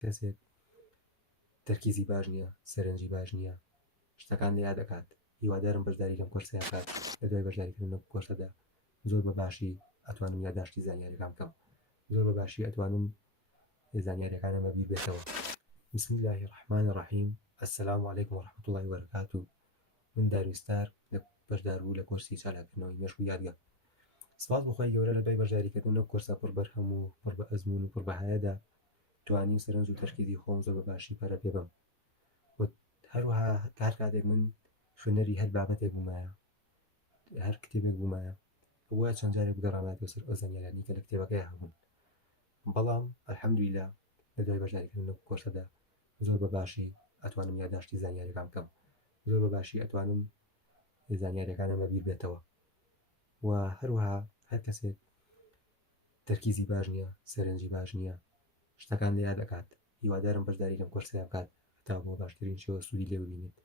کەسێک تەرکیزی باش نییە، سەرنجی باش نییە، شتەکان لە یاد دەکات. هیوادارم بەشداری لەم کۆرسە بکات. لە دوای بەشداریکردن لەم کۆرسەدا زۆر بەباشی ئەتوانم یادداشتی زانیاریەکان بکەم، زۆر بەباشی ئەتوانم زانیاریەکانەمە بیر بێتەوە. بسم الله الرحمن الرحیم. السلام علیکم ورحمة الله وبرکاته. من داروستار لە بەشداربوو لە کۆرسی چالاکردنەوەی مێشک و یادگەر. سپاس بۆ خۆی گەورە لە دوای بەشداریکردن لەم کۆرسە پڕ بەرهەم و پڕ بە ئەزمون و پڕ بەهایەدا توانیم سەرنج و تەرکیزی خۆم زۆر بەباشی پەرە پێ بم. هەروەها هەر کاتێک من خوێنەری هەر بابەتێک بوومایە، هەر کتێبێک بوومایە، وایە چەند جارێک بگەڕامەوە سەر ئەو زانیاریانی کە لە کتێبەکەی هەبوون. بەڵام ئەلحەمدولیلا لە دوای بەشداریکردن لەم کۆرسەدا زۆر بەباشی ئەتوانم یادداشتی زانیاریەکان بکەم، زۆر بەباشی ئەتوانم زانیاریەکانەمە بیر بێتەوە. و هەروەها هەر کەسێک تەرکیزی باش نییە، سەرنجی باش نییە، شتەکان لە یاد دەکات. هیوادارم بەشداری لەم کۆرسە بکات تا بۆ باشترین شێوە سوودی لێ ببینێت.